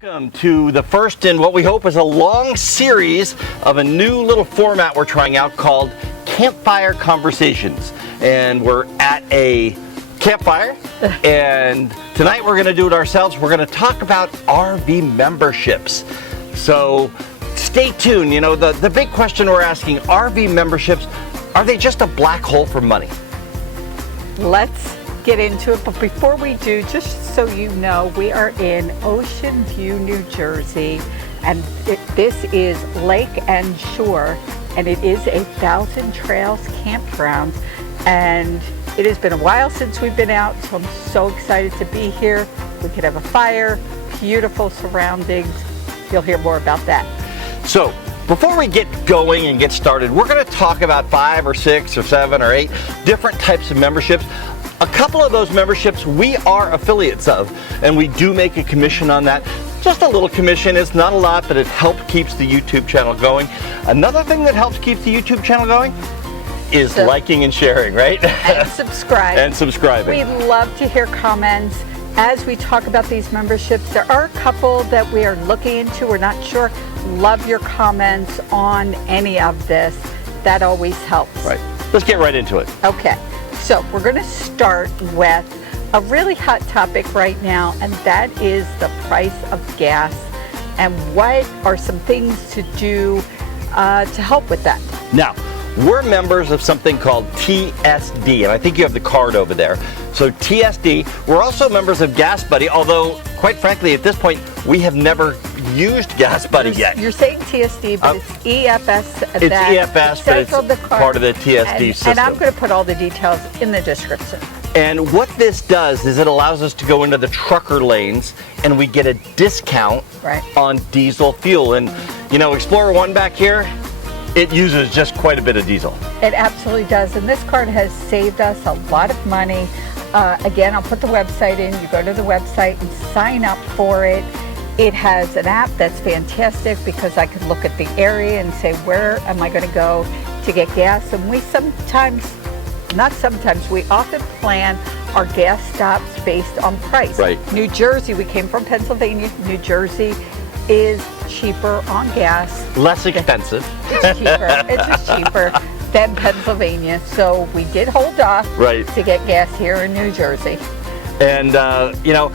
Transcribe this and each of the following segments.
Welcome to the first in what we hope is a long series of a new little format we're trying out called Campfire Conversations. And we're at a campfire, and tonight we're going to do it ourselves. We're going to talk about RV memberships. So stay tuned. You know, the big question we're asking, RV memberships, are they just a black hole for money? Let's get into it, but before we do, just so you know, we are in Ocean View, New Jersey, and this is Lake and Shore, and it is a Thousand Trails campground, and it has been a while since we've been out, so I'm so excited to be here. We could have a fire, beautiful surroundings. You'll hear more about that. So before we get going and get started, we're going to talk about 5 or 6 or 7 or 8 different types of memberships. A couple of those memberships we are affiliates of, and we do make a commission on that. Just a little commission. It's not a lot, but it keeps the YouTube channel going. Another thing that helps keep the YouTube channel going is liking and sharing, right? And subscribe. And subscribing. We'd love to hear comments as we talk about these memberships. There are a couple that we are looking into. We're not sure. Love your comments on any of this. That always helps. Right. Let's get right into it. Okay. So we're going to start with a really hot topic right now, and that is the price of gas and what are some things to do to help with that. Now, we're members of something called TSD, and I think you have the card over there. So TSD, we're also members of Gas Buddy, although quite frankly at this point we have never used Gas Buddy yet. You're saying TSD, but it's EFS. It's EFS, but it's part of the TSD system. And I'm going to put all the details in the description. And what this does is it allows us to go into the trucker lanes, and we get a discount on diesel fuel. And you know, Explorer One back here, it uses just quite a bit of diesel. It absolutely does, and this card has saved us a lot of money. Again, I'll put the website in. You go to the website and sign up for it. It has an app that's fantastic because I can look at the area and say, where am I going to go to get gas? And we we often plan our gas stops based on price. Right. New Jersey, we came from Pennsylvania. New Jersey is cheaper on gas. Less expensive. It's cheaper. It's just cheaper than Pennsylvania. So we did hold off to get gas here in New Jersey. And, you know,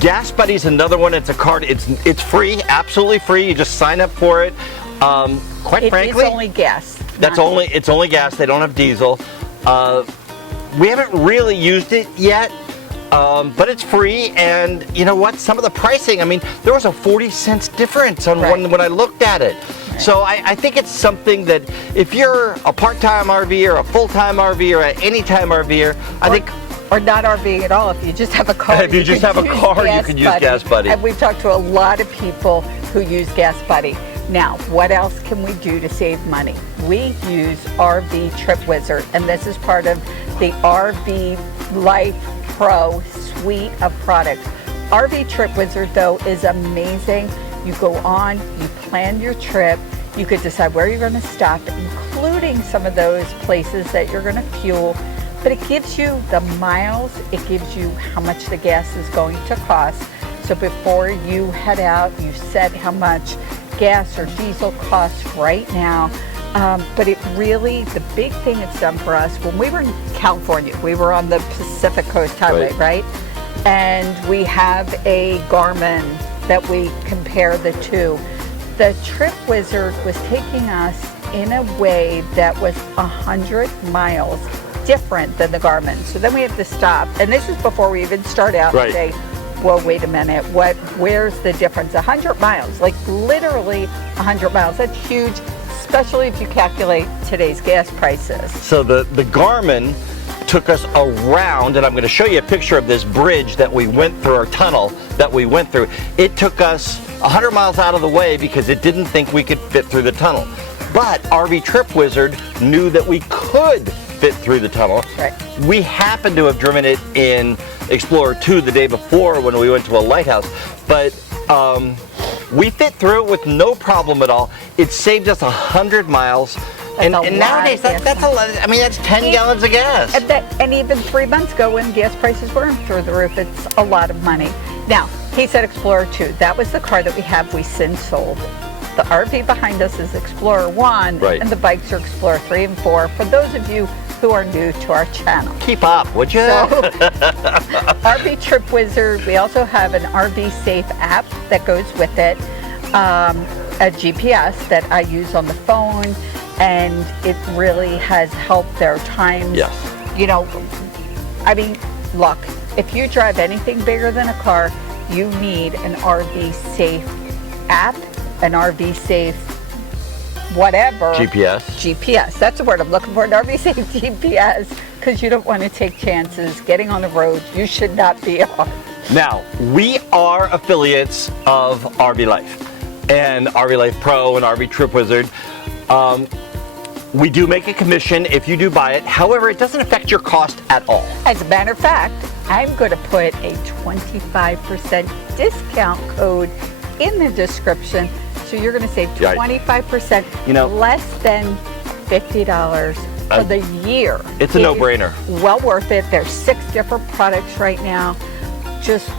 Gas Buddy's another one. It's a card. It's free, absolutely free. You just sign up for it. Quite frankly, it's only gas. It's only gas. They don't have diesel. We haven't really used it yet, but it's free. And you know what? Some of the pricing. I mean, there was a 40-cent difference on when I looked at it. Right. So I think it's something that if you're a part-time RVer, a full-time RVer, an anytime RVer, I think. Or not RVing at all. If you just have a car, if you just have a car, you can use Gas Buddy. And we've talked to a lot of people who use Gas Buddy. Now, what else can we do to save money? We use RV Trip Wizard, and this is part of the RV Life Pro suite of products. RV Trip Wizard, though, is amazing. You go on, you plan your trip, you could decide where you're going to stop, including some of those places that you're going to fuel. But it gives you the miles, it gives you how much the gas is going to cost. So before you head out, you set how much gas or diesel costs right now. But it really, the big thing it's done for us, when we were in California, we were on the Pacific Coast Highway, right? And we have a Garmin that we compare the two. The Trip Wizard was taking us in a way that was 100 miles different than the Garmin. So then we have to stop, and this is before we even start out and say, well, wait a minute, where's the difference? 100 miles, like literally 100 miles. That's huge, especially if you calculate today's gas prices. So the Garmin took us around, and I'm going to show you a picture of this bridge that we went through, our tunnel that we went through. It took us 100 miles out of the way because it didn't think we could fit through the tunnel. But RV Trip Wizard knew that we could fit through the tunnel. Right. We happened to have driven it in Explorer 2 the day before when we went to a lighthouse, but we fit through it with no problem at all. It saved us 100 miles. And nowadays, that's a lot. I mean, that's 10 gallons of gas. And even 3 months ago when gas prices weren't through the roof, it's a lot of money. Now, He said Explorer 2. That was the car that we have. We since sold. The RV behind us is Explorer 1, Right. and the bikes are Explorer 3 and 4. For those of you who are new to our channel. Keep up, would you? So, RV Trip Wizard. We also have an RV Safe app that goes with it. A GPS that I use on the phone, and it really has helped their times. Yes. You know, I mean, look, if you drive anything bigger than a car, you need an RV Safe app, an RV Safe whatever. GPS. That's the word I'm looking for, an RV Safe GPS, because you don't want to take chances getting on the road you should not be on. Now, we are affiliates of RV Life and RV Life Pro and RV Trip Wizard. We do make a commission if you do buy it. However, it doesn't affect your cost at all. As a matter of fact, I'm going to put a 25% discount code in the description. So you're going to save 25%, less than $50 for the year. It's a no-brainer. Well worth it. There's 6 different products right now. Just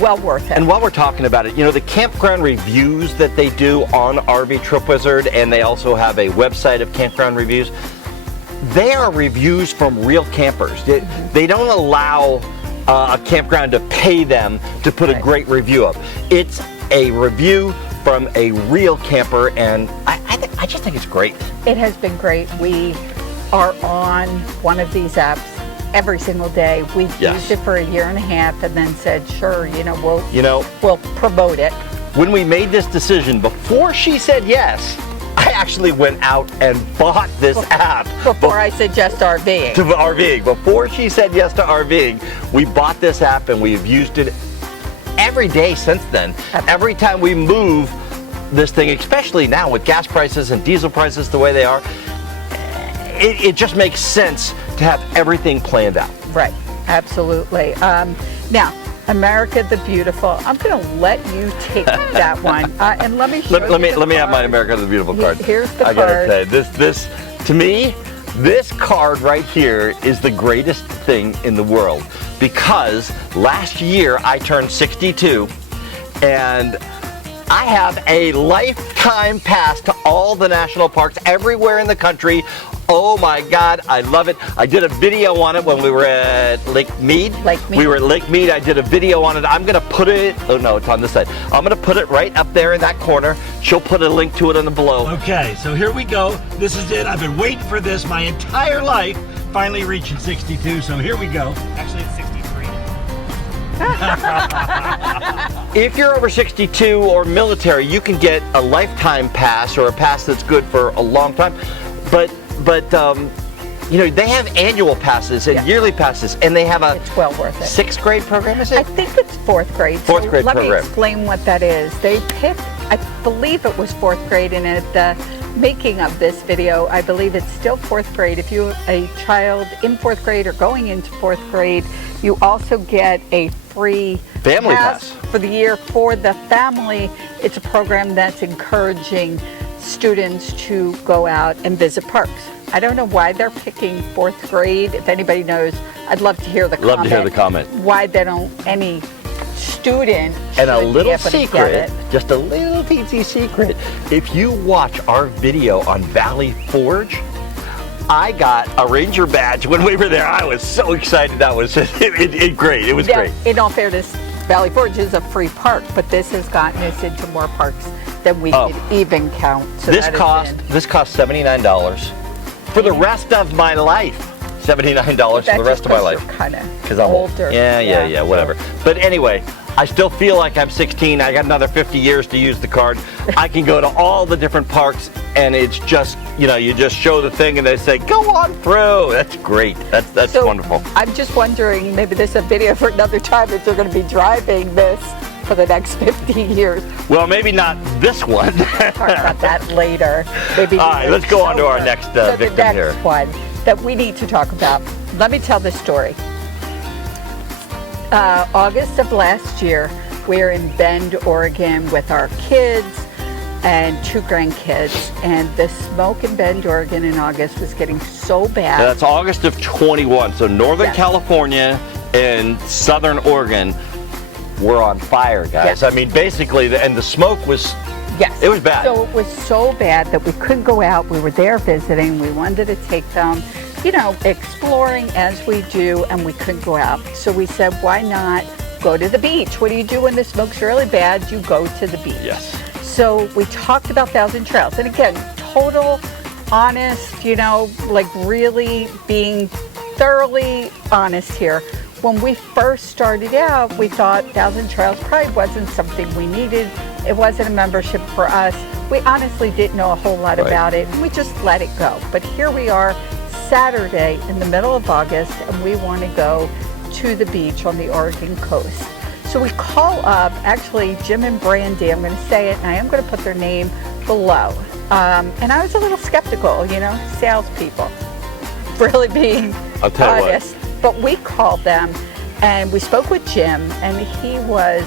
well worth it. And while we're talking about it, the campground reviews that they do on RV Trip Wizard, and they also have a website of campground reviews, they are reviews from real campers. They don't allow a campground to pay them to put a great review up. It's a review from a real camper, and I just think it's great. It has been great. We are on one of these apps every single day. We've used it for a year and a half, and then said, sure, we'll promote it. When we made this decision, before she said yes, I actually went out and bought this app. Before I said yes to RVing. To RVing. Before she said yes to RVing, we bought this app, and we've used it every day since then. Every time we move this thing, especially now with gas prices and diesel prices the way they are, it just makes sense to have everything planned out. Right, absolutely. Now, America the Beautiful. I'm going to let you take that one, and let me show let me have my America the Beautiful card. Here's the card. I gotta say, this to me, this card right here is the greatest thing in the world, because last year I turned 62, and I have a lifetime pass to all the national parks everywhere in the country. Oh my God, I love it. I did a video on it when we were at Lake Mead. We were at Lake Mead. I did a video on it. I'm going to put it, oh no, it's on this side. I'm going to put it right up there in that corner. She'll put a link to it on the below. Okay, so here we go. This is it. I've been waiting for this my entire life. Finally reaching 62, so here we go. Actually, it's 63. If you're over 62 or military, you can get a lifetime pass, or a pass that's good for a long time. But they have annual passes and yearly passes, and they have a it's well worth it. 6th grade program, is it? I think it's 4th grade. Fourth grade program. Let me explain what that is. They picked, I believe it was 4th grade, and at the making of this video, I believe it's still 4th grade. If you're a child in 4th grade or going into 4th grade, you also get a free family pass for the year for the family. It's a program that's encouraging students to go out and visit parks. I don't know why they're picking 4th grade. If anybody knows, I'd love to hear the comment. Love to hear the comment. Why they don't, any student And a should little be able to get secret, it. just a little teensy secret. If you watch our video on Valley Forge, I got a ranger badge when we were there. I was so excited. That was great. It was great. In all fairness, Valley Forge is a free park, but this has gotten us into more parks than we could even count. So this cost $79 for the rest of my life. $79 for the rest of my life. Because I'm older. Yeah, whatever. But anyway, I still feel like I'm 16. I got another 50 years to use the card. I can go to all the different parks, and it's just, you just show the thing and they say, go on through. That's great. That's so wonderful. I'm just wondering, maybe this is a video for another time, if they're going to be driving this for the next 50 years. Well, maybe not this one. Talk about that later. Maybe all right, let's go on to our next victim here. The next one that we need to talk about. Let me tell the story. August of last year, we're in Bend, Oregon with our kids and 2 grandkids, and the smoke in Bend, Oregon in August was getting so bad. That's August of 21, so Northern California and Southern Oregon, were on fire, guys. Yes. I mean, basically, and the smoke was, Yes. it was bad. So it was so bad that we couldn't go out. We were there visiting. We wanted to take them, you know, exploring as we do, and we couldn't go out. So we said, why not go to the beach? What do you do when the smoke's really bad? You go to the beach. Yes. So we talked about Thousand Trails. And again, total honest, you know, like really being thoroughly honest here. When we first started out, we thought Thousand Trails probably wasn't something we needed. It wasn't a membership for us. We honestly didn't know a whole lot about it, and we just let it go. But here we are, Saturday in the middle of August, and we want to go to the beach on the Oregon coast. So we call up, actually, Jim and Brandy, I'm going to say it, and I am going to put their name below. And I was a little skeptical, you know, salespeople, really being I'll tell you honest. But we called them, and we spoke with Jim, and he was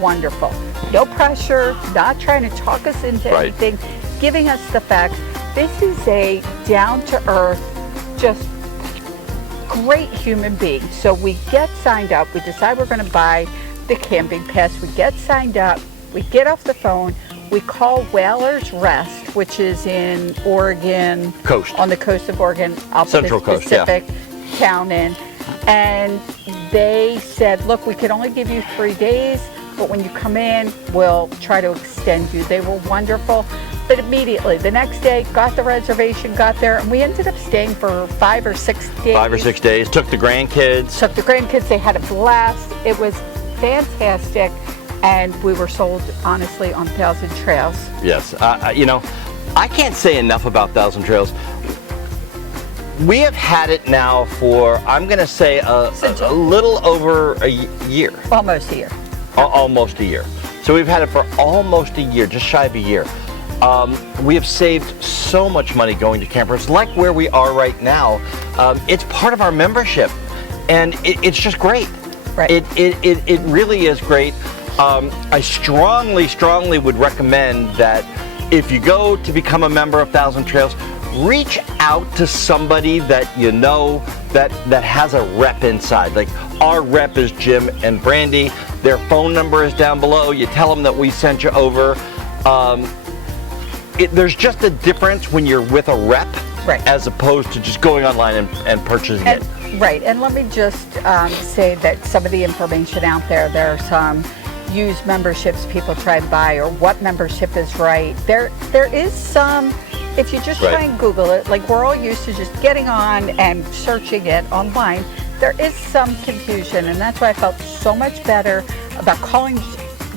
wonderful. No pressure, not trying to talk us into anything, giving us the facts. This is a down-to-earth, just great human being. So we get signed up. We decide we're going to buy the camping pass. We get signed up. We get off the phone. We call Whalers Rest, which is in Oregon. Coast. On the coast of Oregon. I'll put Central a coast, specific town in. And they said, look, we can only give you 3 days, but when you come in, we'll try to extend you. They were wonderful. But immediately, the next day, got the reservation, got there, and we ended up staying for 5 or 6 days. 5 or 6 days. Took the grandkids. Took the grandkids. They had a blast. It was fantastic. And we were sold, honestly, on Thousand Trails. Yes. You know, I can't say enough about Thousand Trails. We have had it now for, I'm going to say, a little over a year. Almost a year. Almost a year. So we've had it for almost a year, just shy of a year. We have saved so much money going to campers, like where we are right now. It's part of our membership, and it's just great. Right. It really is great. I strongly would recommend that if you go to become a member of Thousand Trails, reach out to somebody that you know that has a rep inside. Like our rep is Jim and Brandy. Their phone number is down below. You tell them that we sent you over. There's just a difference when you're with a rep, right, as opposed to just going online and purchasing it. Right, and let me just say that some of the information out there are some used memberships people try to buy, or what membership is right. There is some, if you just try and Google it, like we're all used to just getting on and searching it online, there is some confusion, and that's why I felt so much better about calling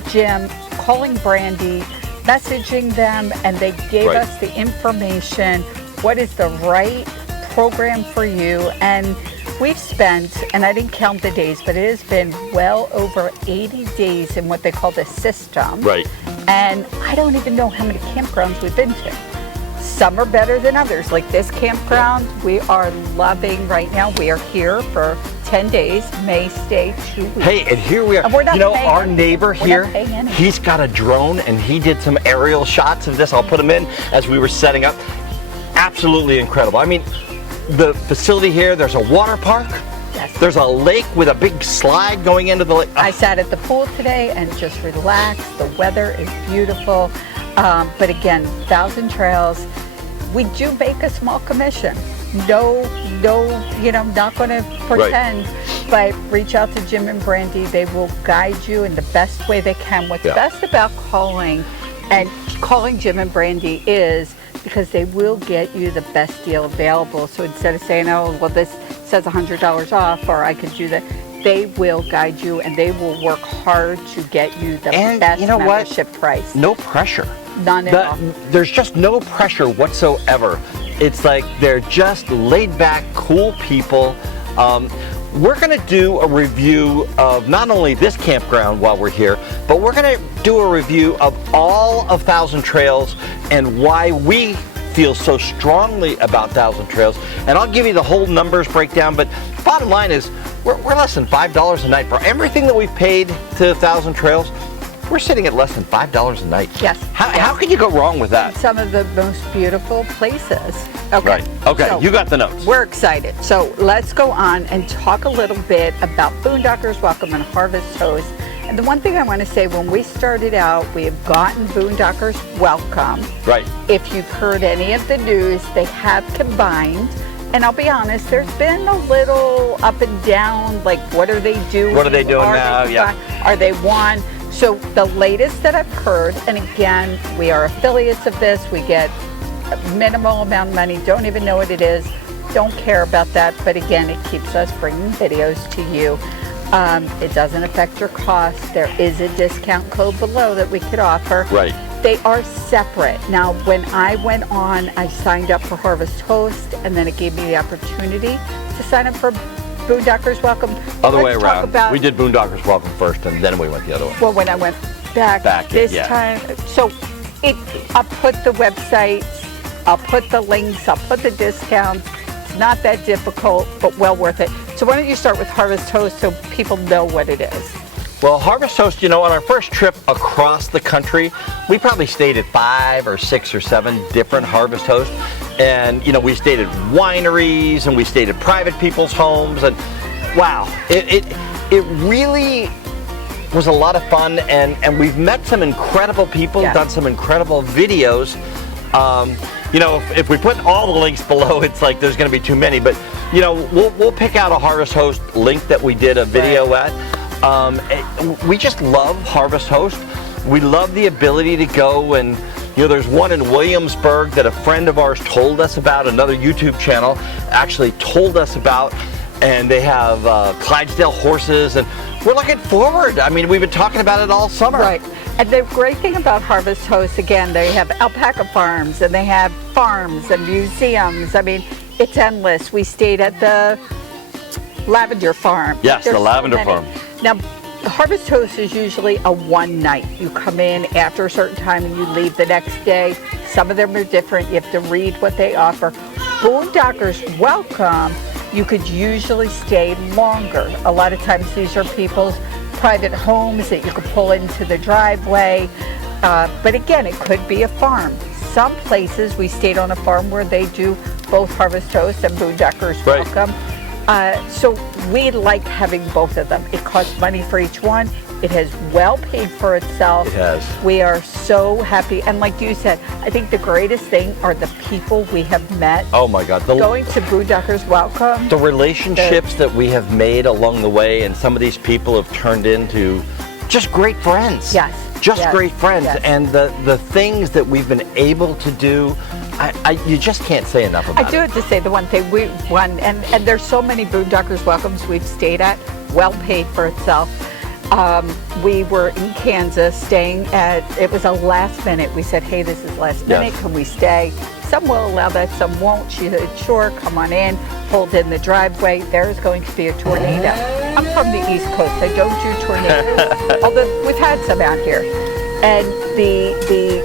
Jim, calling Brandy, messaging them, and they gave us the information, what is the right program for you. And we've spent, and I didn't count the days, but it has been well over 80 days in what they call the system. Right. And I don't even know how many campgrounds we've been to. Some are better than others. Like this campground, we are loving right now. We are here for 10 days, may stay 2 weeks. Hey, and here we are. And we're not paying our anything. neighbor We're here, not paying anything. he's got a drone, and he did some aerial shots of this. I'll put them in as we were setting up. Absolutely incredible. I mean, the facility here, there's a water park. Yes. There's a lake with a big slide going into the lake. I sat at the pool today and just relaxed. The weather is beautiful. But again, Thousand Trails, we do make a small commission. No, you know, not going to pretend, but reach out to Jim and Brandy. They will guide you in the best way they can. What's best about calling Jim and Brandy is because they will get you the best deal available. So instead of saying, oh, well, this says $100 off, or I could do that, they will guide you, and they will work hard to get you the best membership price. No pressure. None at all. There's just no pressure whatsoever. It's like they're just laid back, cool people. We're going to do a review of not only this campground while we're here, but we're going to do a review of all of Thousand Trails and why we feel so strongly about Thousand Trails. And I'll give you the whole numbers breakdown, but bottom line is we're less than $5 a night. For everything that we've paid to Thousand Trails, we're sitting at less than $5 a night. Yes. How can you go wrong with that? Some of the most beautiful places. Okay. Right. Okay, So, you got the notes. we're excited. So let's go on and talk a little bit about Boondockers Welcome and Harvest Host. And And the one thing I want to say, when we started out, we have gotten Boondockers Welcome. Right. If you've heard any of the news, they have combined. And I'll be honest, there's been a little up and down, like what are they doing? What are they doing now? Yeah. Are they one? So the latest that I've heard, and again, we are affiliates of this, we get a minimal amount of money, don't even know what it is, don't care about that, but again, it keeps us bringing videos to you. It doesn't affect your cost. There is a discount code below that we could offer. Right. They are separate. Now, when I went on, I signed up for Harvest Host, and then it gave me the opportunity to sign up for Boondockers Welcome. Other way around. We did Boondockers Welcome first, and then we went the other way. Well, when I went back this time, so I'll put the websites, I'll put the links, I'll put the discounts. It's not that difficult, but well worth it. So why don't you start with Harvest Host so people know what it is? Well, Harvest Host, you know, on our first trip across the country, we probably stayed at 5 or 6 or 7 different Harvest Hosts. And, you know, we stayed at wineries and we stayed at private people's homes. And wow, it really was a lot of fun. And we've met some incredible people, done some incredible videos. You know, if we put all the links below, it's like there's going to be too many. But, you know, we'll pick out a Harvest Host link that we did a video at. We just love Harvest Host. We love the ability to go and, you know, there's one in Williamsburg that a friend of ours told us about, another YouTube channel actually told us about, and they have Clydesdale horses, and we're looking forward. I mean, we've been talking about it all summer. Right. And the great thing about Harvest Host, again, they have alpaca farms, and they have farms and museums. I mean, it's endless. We stayed at the lavender farm. Yes, the lavender farm. Now, Harvest Host is usually a one night. You come in after a certain time and you leave the next day. Some of them are different. You have to read what they offer. Boondockers Welcome, you could usually stay longer. A lot of times these are people's private homes that you could pull into the driveway. But again, it could be a farm. Some places, we stayed on a farm where they do both Harvest Host and Boondockers Welcome. So we like having both of them. It costs money for each one. It has well paid for itself. It has. We are so happy. And like you said, I think the greatest thing are the people we have met. Oh my God. Going to Boondockers Welcome. The relationships that we have made along the way, and some of these people have turned into just great friends. Yes. Just great friends. Yes. And the things that we've been able to do, you just can't say enough about it. I do have to say the one thing, and there's so many Boondockers Welcomes we've stayed at, well paid for itself. We were in Kansas staying at, it was a last minute. We said, hey, this is last minute, can we stay? Some will allow that, some won't. She said, sure, come on in, pulled in the driveway. There's going to be a tornado. I'm from the East Coast, I don't do tornadoes, although we've had some out here. And the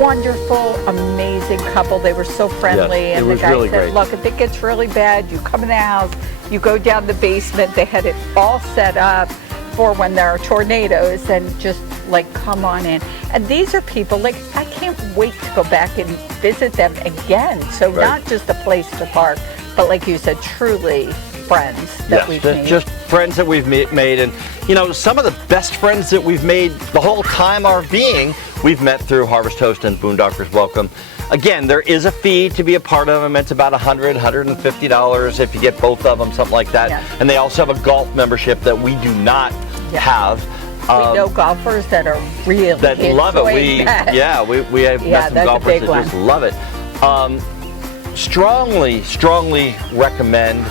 wonderful, amazing couple, they were so friendly. Yes, and the guy really said, great. look, if it gets really bad, you come in the house, you go down the basement. They had it all set up for when there are tornadoes, and just like, come on in. And these are people, like, I can't wait to go back and visit them again. So not just a place to park, but like you said, truly friends that we've made. Just friends that we've made. And, you know, some of the best friends that we've made the whole time RVing, we've met through Harvest Host and Boondockers Welcome. Again, there is a fee to be a part of them. It's about $100, $150 if you get both of them, something like that. Yes. And they also have a golf membership that we do not have. We know golfers that are really that love it. We have met some golfers that just love it. Strongly recommend.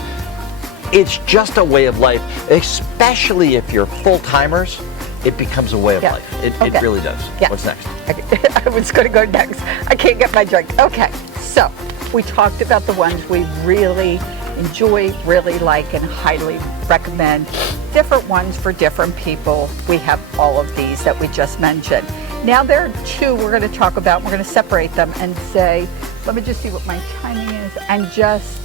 It's just a way of life, especially if you're full-timers. It becomes a way of life. It really does. Yeah. What's next? I was going to go next. I can't get my drink. Okay, so we talked about the ones we really enjoy, really like, and highly recommend. Different ones for different people. We have all of these that we just mentioned. Now there are two we're going to talk about. We're going to separate them and say, let me just see what my timing is, and just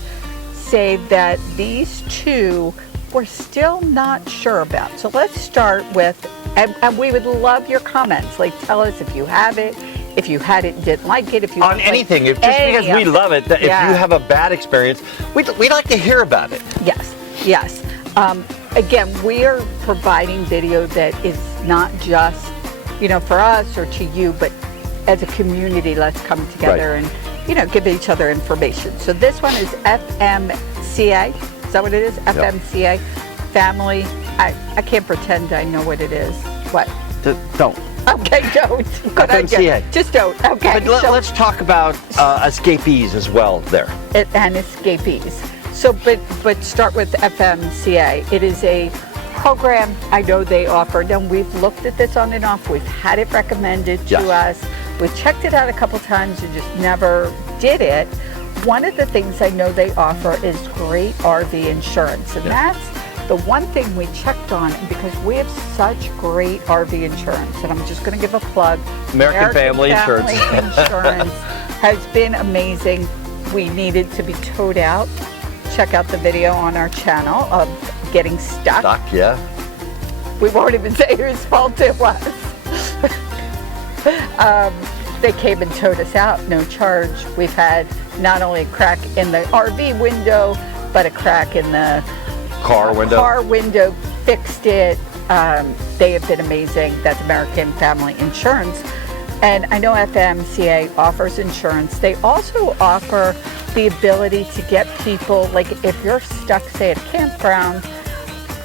say that these two we're still not sure about. So let's start with, and we would love your comments. Like, tell us if you have it, if you had it and didn't like it, if you on anything. If just because we love it, if you have a bad experience, we'd like to hear about it. Yes. again, we are providing video that is not just, for us or to you, but as a community, let's come together and, give each other information. So this one is FMCA. Is that what it is? FMCA. Family. I can't pretend I know what it is. What? Don't. Okay, don't. Good FMCA. idea. Just don't. Okay. But let's talk about escapees as well there. And escapees. So, but start with FMCA. It is a program I know they offer. And we've looked at this on and off. We've had it recommended to us. We've checked it out a couple times and just never did it. One of the things I know they offer is great RV insurance. And that's the one thing we checked on, because we have such great RV insurance. And I'm just going to give a plug. American Family Insurance. Insurance has been amazing. We needed to be towed out. Check out the video on our channel of getting stuck. Stuck, yeah. We won't even say whose fault it was. They came and towed us out, no charge. We've had not only a crack in the RV window, but a crack in the car window, fixed it. They have been amazing. That's American Family Insurance. And I know FMCA offers insurance. They also offer the ability to get people, like if you're stuck, say, at a campground,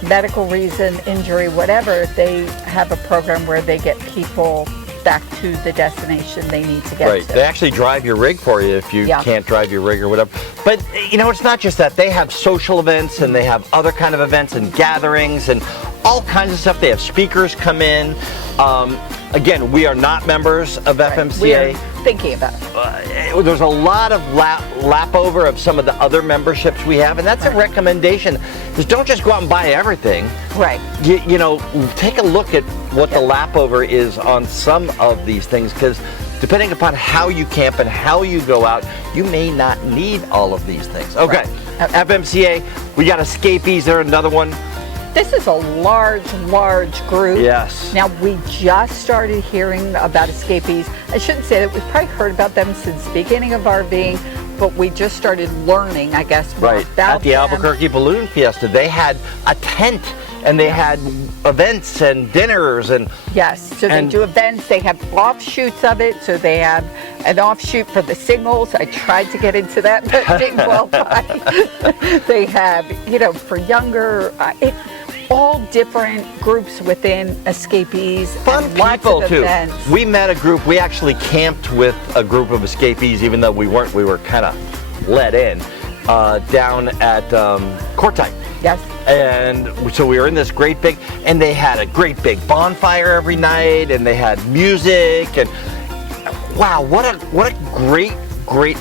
medical reason, injury, whatever, they have a program where they get people back to the destination they need to get to. They actually drive your rig for you if you can't drive your rig or whatever. But it's not just that. They have social events and they have other kind of events and gatherings and all kinds of stuff. They have speakers come in. Again, we are not members of FMCA. We're thinking about it. There's a lot of lap over of some of the other memberships we have, and that's a recommendation. Is don't just go out and buy everything. Right. Take a look at what the lap over is on some of these things, because depending upon how you camp and how you go out, you may not need all of these things. Okay. Right. FMCA, we got escapees there, another one. This is a large group. Yes. Now, we just started hearing about escapees. I shouldn't say that. We've probably heard about them since the beginning of RVing, but we just started learning, I guess, more about at the Albuquerque Balloon Fiesta. They had a tent, and they had events and dinners. And so they do events. They have offshoots of it. So they have an offshoot for the singles. I tried to get into that, but didn't qualify. They have, for younger, all different groups within escapees. Fun and lots people of too. Events. We met a group. We actually camped with a group of escapees, even though we weren't. We were kind of let in down at Courtite. Yes. And so we were in this great big, and they had a great big bonfire every night, and they had music, and wow, what a great.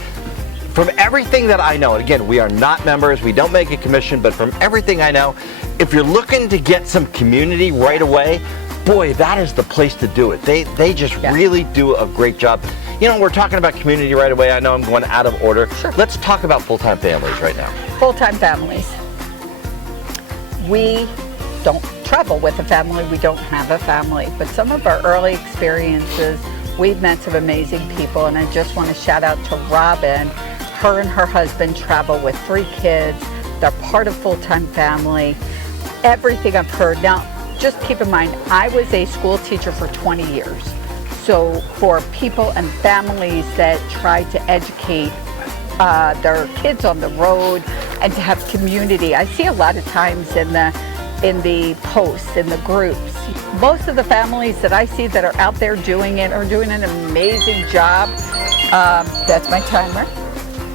From everything that I know, and again, we are not members, we don't make a commission, but from everything I know, if you're looking to get some community right away, boy, that is the place to do it. They just really do a great job. We're talking about community right away. I know I'm going out of order. Sure. Let's talk about full-time families right now. Full-time families. We don't travel with a family. We don't have a family. But some of our early experiences, we've met some amazing people. And I just want to shout out to Robin. Her and her husband travel with 3 kids. They're part of full-time family. Everything I've heard. Now, just keep in mind, I was a school teacher for 20 years. So for people and families that try to educate their kids on the road and to have community, I see a lot of times in the posts, in the groups, most of the families that I see that are out there doing it are doing an amazing job. That's my timer.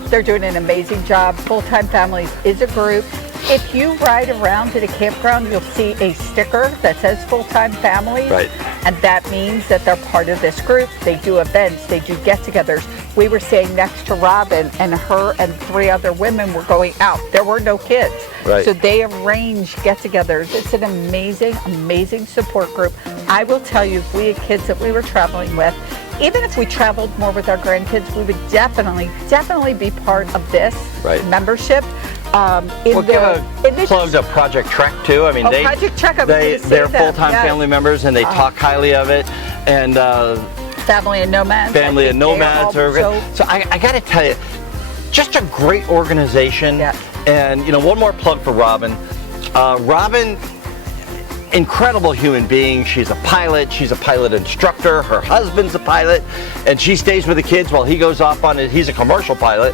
They're doing an amazing job. Full-time Families is a group. If you ride around to the campground, you'll see a sticker that says Full-Time Families. Right. And that means that they're part of this group. They do events, they do get-togethers. We were staying next to Robin, and her and 3 other women were going out. There were no kids. Right. So they arrange get-togethers. It's an amazing support group. I will tell you, if we had kids that we were traveling with, even if we traveled more with our grandkids, we would definitely be part of this membership. Give a plug to Project Trek too. I mean, Project Trek, they're full-time family members, and they talk highly of it. And Family and Nomads. Family and Nomads are so I got to tell you, just a great organization. Yeah. And one more plug for Robin. Robin, incredible human being. She's a pilot. She's a pilot instructor. Her husband's a pilot, and she stays with the kids while he goes off on it. He's a commercial pilot,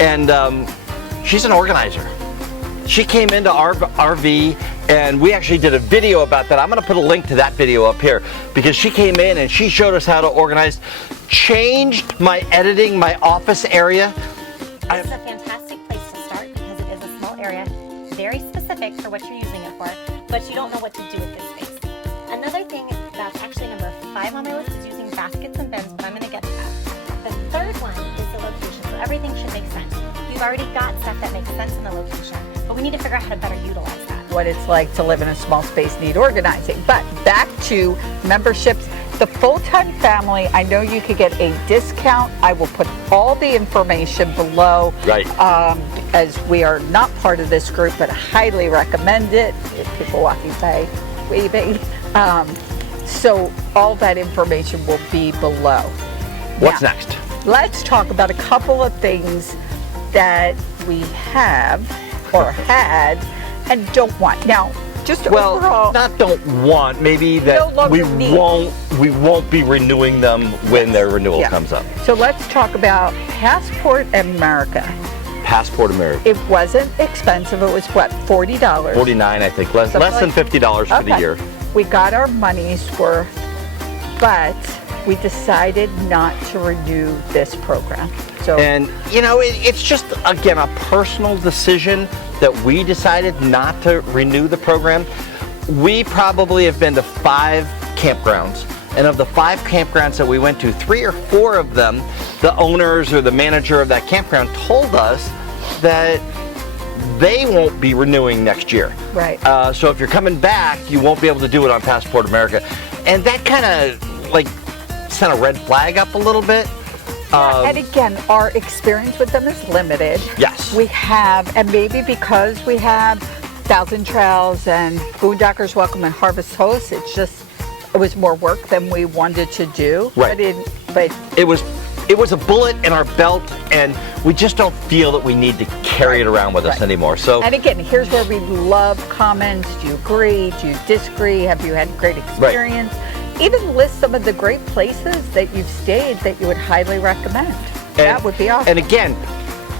and she's an organizer. She came into our RV, and we actually did a video about that. I'm going to put a link to that video up here because she came in and she showed us how to organize, changed my editing, my office area. This is a fantastic place to start because it is a small area, very specific for what you're using it for, but you don't know what to do with this space. Another thing that's actually number 5 on my list is using baskets and bins, but I'm going to get to that. The third one is the location, so everything should make sense. You've already got stuff that makes sense in the location, but we need to figure out how to better utilize that. What it's like to live in a small space, need organizing. But back to memberships. The full-time family, I know you could get a discount. I will put all the information below. Right. As we are not part of this group, but I highly recommend it. People walking by, waving. So all that information will be below. What's Now, next? Let's talk about a couple of things that we have or had and don't want. Now, just overall, not don't want, maybe No that longer we need. won't be renewing them when their renewal comes up. So let's talk about Passport America. Passport America. It wasn't expensive. It was what, $40? 49, I think, less Something than like- $50 for the Okay. year. We got our money's worth, but we decided not to renew this program. So And you know, it's just again a personal decision that we decided not to renew the program. We probably have been to 5 campgrounds, and of the 5 campgrounds that we went to, 3 or 4 of them, the owners or the manager of that campground told us that they won't be renewing next year. Right. So if you're coming back, you won't be able to do it on Passport America, and that kind of like sent a red flag up a little bit. and again, our experience with them is limited. Yes. We have, and maybe because we have Thousand Trails and Boondockers Welcome and Harvest Host, it was more work than we wanted to do. Right. But It was a bullet in our belt, and we just don't feel that we need to carry it around with us Right. anymore. So and again, here's where we love comments. Do you agree? Do you disagree? Have you had great experience? Even list some of the great places that you've stayed that you would highly recommend. That would be awesome. And again,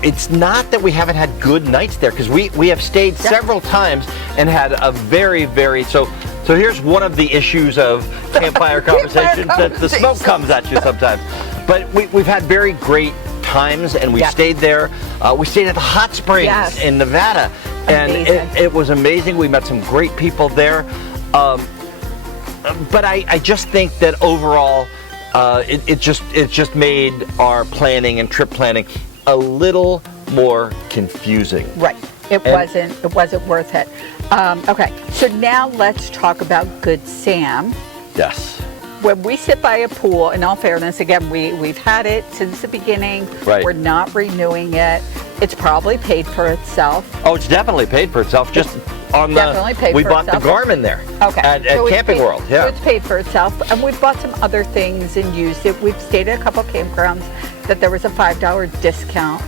it's not that we haven't had good nights there, because we have stayed several times and had a very, very, so here's one of the issues of campfire conversations, that the smoke comes at you sometimes. But we've had very great times, and we stayed there. We stayed at the hot springs in Nevada, and it was amazing. We met some great people there. But I just think that overall, it just made our planning and trip planning a little more confusing. Right. It wasn't worth it. Okay. So now let's talk about Good Sam. Yes. When we sit by a pool, in all fairness, again, we've had it since the beginning. Right. We're not renewing it. It's probably paid for itself. Oh, it's definitely paid for itself. Just on Definitely paid we for bought itself. the Garmin there. Okay. At So it's Camping paid- World. Yeah. So it's paid for itself. And we've bought some other things and used it. We've stayed at a couple campgrounds that there was a $5 discount.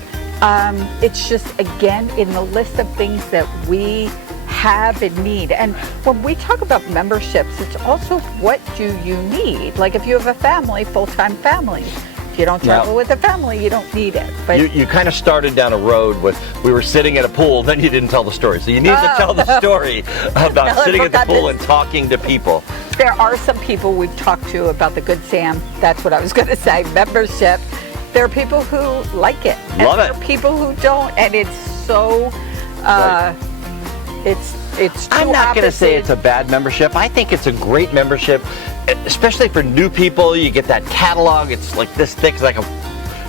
It's just, again, in the list of things that we have and need. And when we talk about memberships, it's also what do you need? Like if you have a family, full-time family. If you don't travel with a family, you don't need it. But You kind of started down a road with, we were sitting at a pool, then you didn't tell the story. So you need to tell the story about I sitting at the forgot pool this. and talking to people. there are some people we've talked to about the Good Sam. That's what I was going to say, membership. There are people who like it. And Love there it. are people who don't, and it's so, it's two I'm not going to say opposite- it's a bad membership. I think it's a great membership, especially for new people. You get that catalog. It's like this thick. It's like a,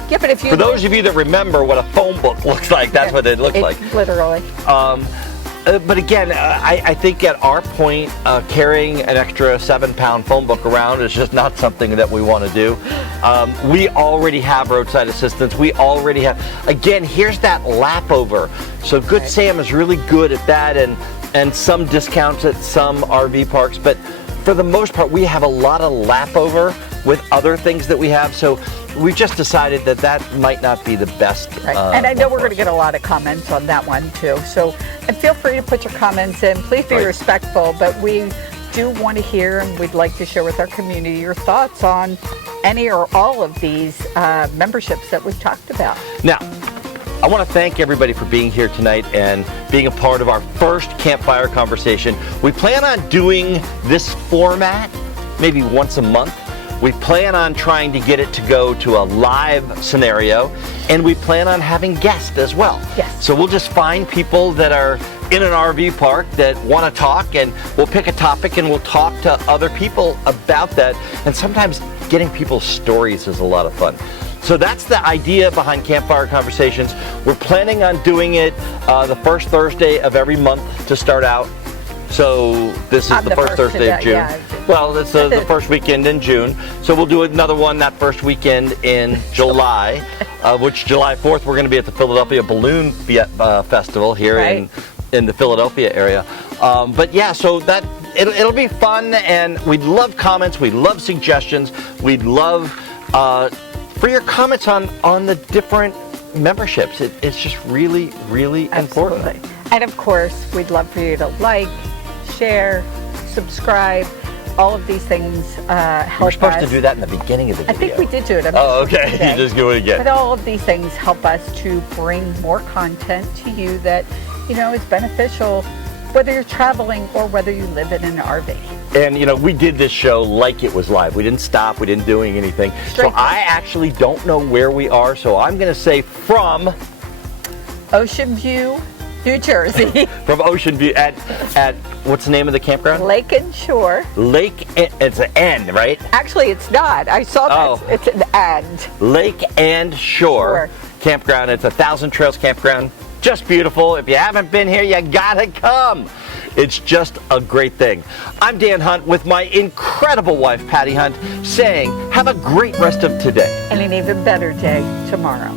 Yeah, but if you for those of you that remember what a phone book looks like, that's what it looks like. Literally. But again, I think at our point, carrying an extra 7-pound phone book around is just not something that we want to do. We already have roadside assistance. We already have, again, here's that lap over. So Good Sam is really good at that, and some discounts at some RV parks. But for the most part, we have a lot of lap over with other things that we have. So we've just decided that that might not be the best. Right. And I know we're going to get a lot of comments on that one too. So, and feel free to put your comments in. Please be respectful, but we do want to hear, and we'd like to share with our community your thoughts on any or all of these memberships that we've talked about. Now, I want to thank everybody for being here tonight and being a part of our first campfire conversation. We plan on doing this format maybe once a month. We plan on trying to get it to go to a live scenario, and we plan on having guests as well. Yes. So we'll just find people that are in an RV park that want to talk, and we'll pick a topic and we'll talk to other people about that. And sometimes getting people's stories is a lot of fun. So that's the idea behind Campfire Conversations. We're planning on doing it the first Thursday of every month to start out. So this is the first Thursday of June. Yeah. Well, it's the first weekend in June. So we'll do another one that first weekend in July, which July 4th, we're going to be at the Philadelphia Balloon Festival here in the Philadelphia area. But yeah, so that it'll be fun, and we'd love comments. We'd love suggestions. We'd love for your comments on the different memberships. It's just really, really important. And of course, we'd love for you to like, share, subscribe. All of these things help us. We're supposed to do that in the beginning of the video. I think we did do it. Oh, okay. You just do it again. But all of these things help us to bring more content to you that, you know, is beneficial, whether you're traveling or whether you live in an RV. And, you know, we did this show like it was live. We didn't stop. We didn't do anything. So I actually don't know where we are. So I'm going to say from Ocean View, New Jersey. From Ocean View at what's the name of the campground? Lake and Shore. It's an N, right? Actually, it's not. I saw that. Oh. It's an and. Lake and Shore Campground. It's a 1,000 Trails campground. Just beautiful. If you haven't been here, you gotta come. It's just a great thing. I'm Dan Hunt with my incredible wife, Patty Hunt, saying have a great rest of today. And an even better day tomorrow.